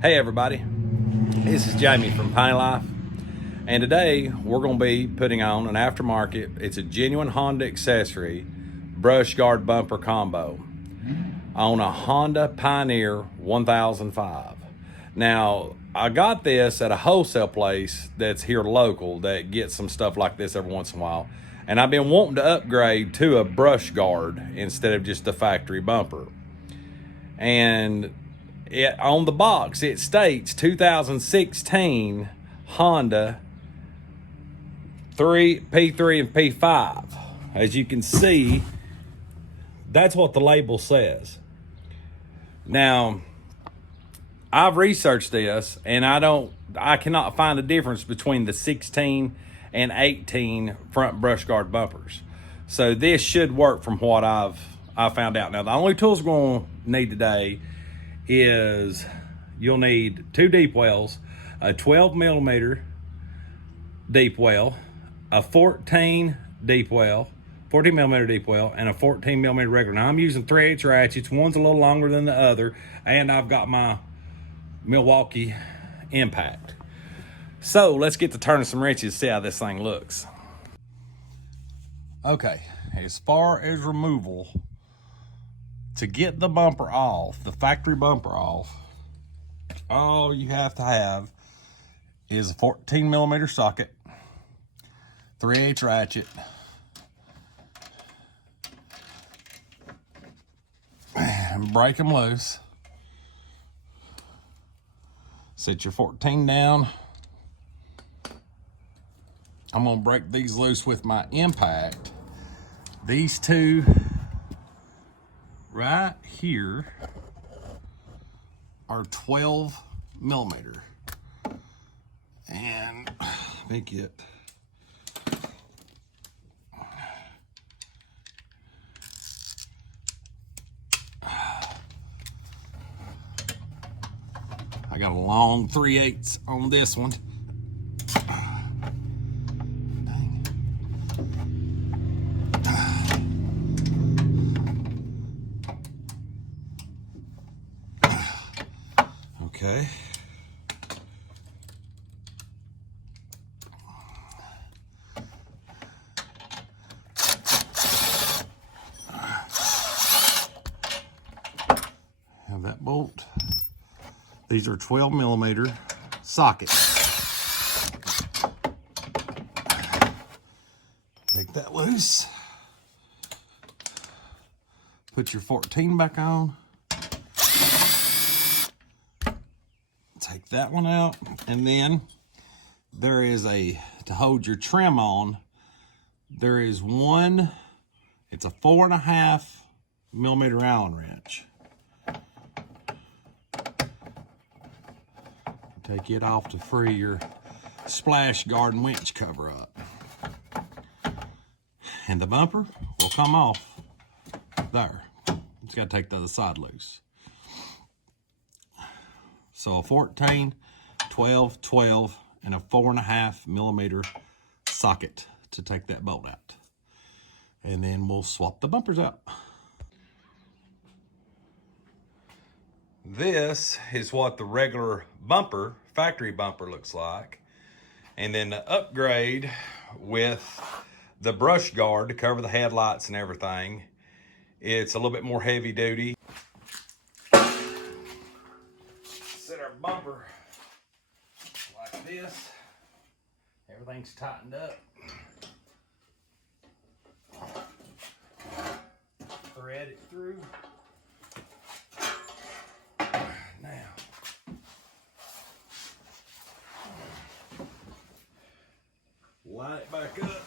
Hey everybody, this is Jamie from Pine Life, and today we're going to be putting on an aftermarket, it's a genuine Honda accessory, brush guard bumper combo on a Honda Pioneer 1005. Now, I got this at a wholesale place that's here local that gets some stuff like this every once in a while, and I've been wanting to upgrade to a brush guard instead of just a factory bumper. And on the box it states 2016 Honda P3 and P5. As you can see, that's what the label says. Now, I've researched this and I cannot find a difference between the 16 and 18 front brush guard bumpers. So this should work from what I found out. Now, the only tools we're going to need today is you'll need two deep wells, a 12 millimeter deep well, a 14 millimeter deep well, and a 14 millimeter regular. Now I'm using 3/8 ratchets. One's a little longer than the other, and I've got my Milwaukee impact. So let's get to turning some wrenches, see how this thing looks. Okay, as far as removal, to get the bumper off, the factory bumper off, all you have to have is a 14 millimeter socket, 3/8 ratchet, and break them loose. Set your 14 down. I'm gonna break these loose with my impact. These two right here are 12 millimeter. And let me get I got a long 3/8 on this one. Okay. Have that bolt. These are 12 millimeter sockets. Take that loose. Put your 14 back on. Take that one out, and then there is to hold your trim on, there is one, it's a 4.5 millimeter Allen wrench. Take it off to free your splash guard and winch cover up. And the bumper will come off there. Just gotta take the other side loose. So a 14, 12, 12, and a 4.5 millimeter socket to take that bolt out. And then we'll swap the bumpers out. This is what the regular bumper, factory bumper, looks like. And then the upgrade with the brush guard to cover the headlights and everything, it's a little bit more heavy duty. Set our bumper like this. Everything's tightened up. Thread it through. Now, line it back up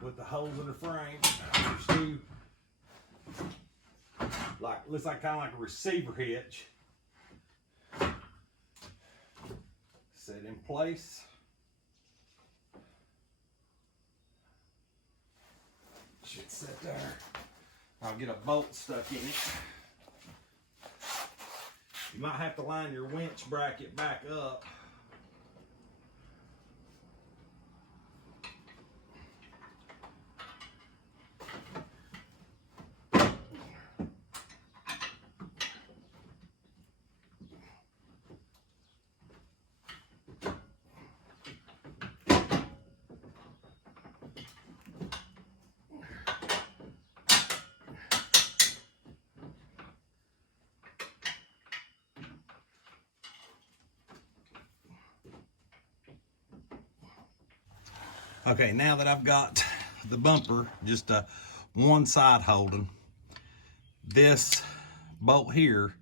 with the holes in the frame. There's two, looks like kind of like a receiver hitch. Set in place. Should sit there. I'll get a bolt stuck in it. You might have to line your winch bracket back up. Okay, now that I've got the bumper just one side holding, this bolt here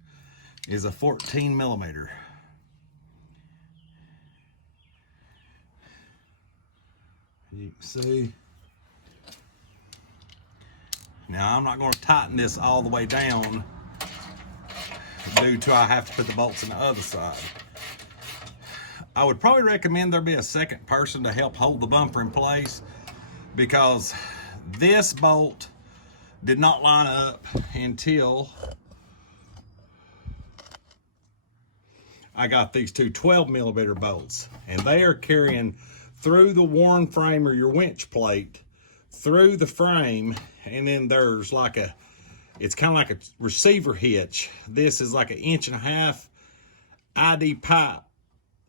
is a 14 millimeter. You can see. Now I'm not going to tighten this all the way down due to I have to put the bolts in the other side. I would probably recommend there be a second person to help hold the bumper in place, because this bolt did not line up until I got these two 12 millimeter bolts, and they are carrying through the worn frame or your winch plate through the frame, and then there's like it's kind of like a receiver hitch. This is like 1.5 inch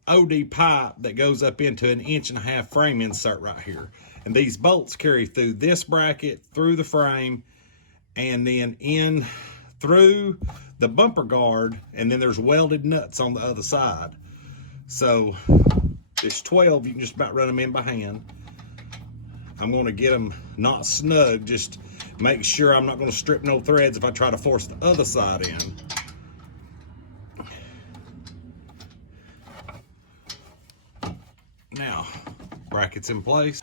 OD pipe that goes up into 1.5 inch frame insert right here. And these bolts carry through this bracket, through the frame, and then in through the bumper guard, and then there's welded nuts on the other side. So there's 12, you can just about run them in by hand. I'm going to get them not snug, just make sure I'm not going to strip no threads if I try to force the other side in. Now, brackets in place.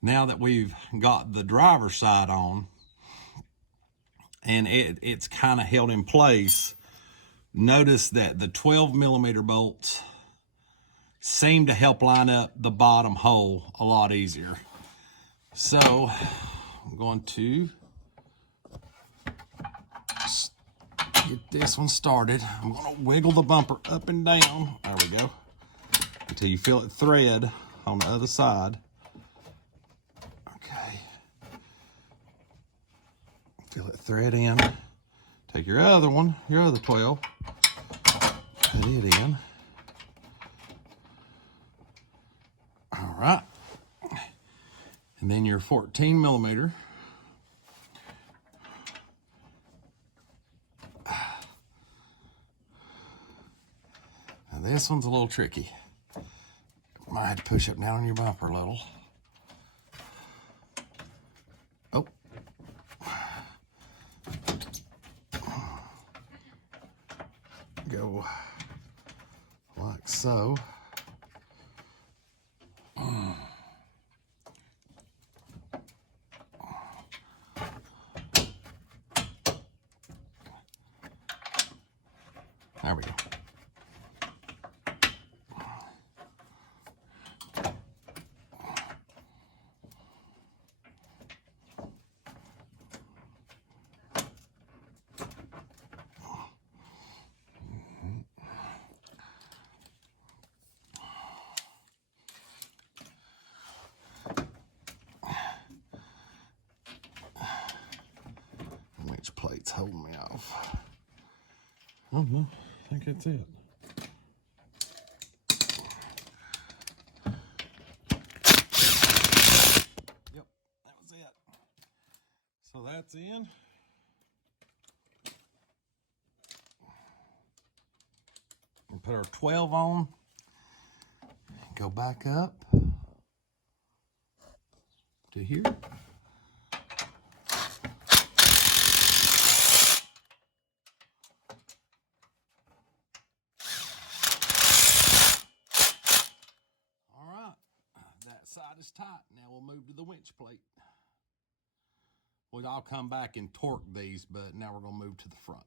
Now that we've got the driver's side on and it's kind of held in place, notice that the 12 millimeter bolts seem to help line up the bottom hole a lot easier. So I'm going to get this one started. I'm going to wiggle the bumper up and down. There we go. Until you feel it thread on the other side. Okay. Feel it thread in. Take your other one, your other 12, put it in. All right. And then your 14 millimeter. Now this one's a little tricky. Might have to push up down on your bumper a little. Oh. Go like so. There we go. Which plate's holding me off? I don't know. I think that's it. Yep, that was it. So that's in. And put our 12 on. Go back up to here. Side is tight. Now we'll move to the winch plate. Well, I'll come back and torque these, but now we're going to move to the front.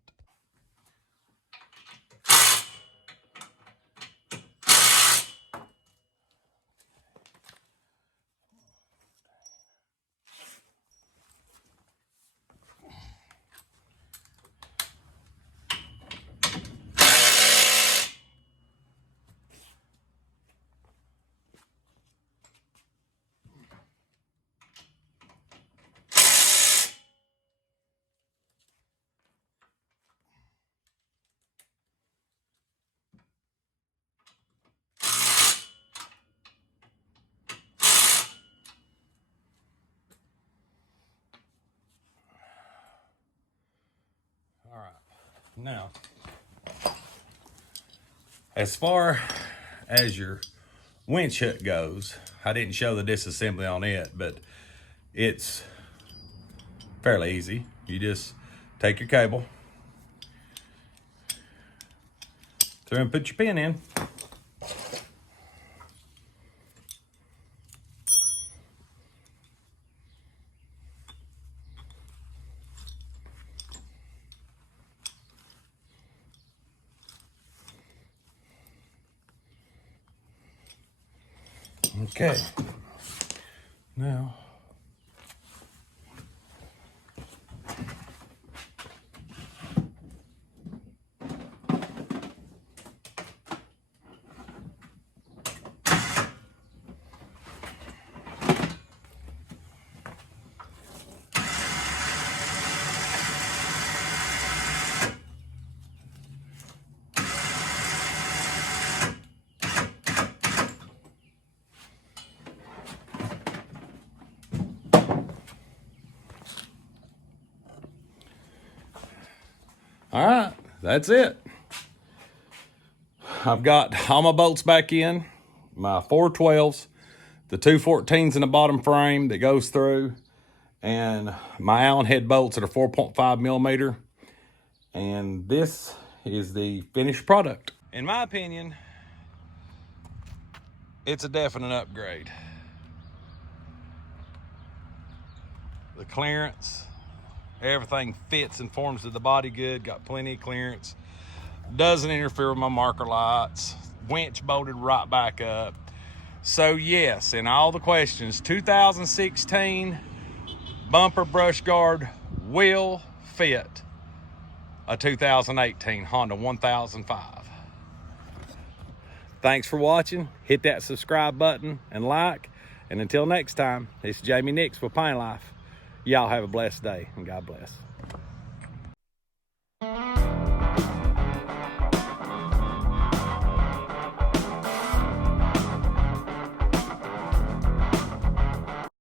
All right. Now, as far as your winch hook goes. I didn't show the disassembly on it, but it's fairly easy. You just take your cable through and put your pin in. Okay, now all right, that's it. I've got all my bolts back in, my 412s, the 214s in the bottom frame that goes through, and my Allen head bolts that are 4.5 millimeter. And this is the finished product. In my opinion, it's a definite upgrade. The clearance, everything fits and forms to the body good, got plenty of clearance. Doesn't interfere with my marker lights. Winch bolted right back up. So yes, in all the questions, 2016 bumper brush guard will fit a 2018 Honda 1005. Thanks for watching. Hit that subscribe button and like. And until next time, it's Jamie Nix with Pine Life. Y'all have a blessed day and God bless.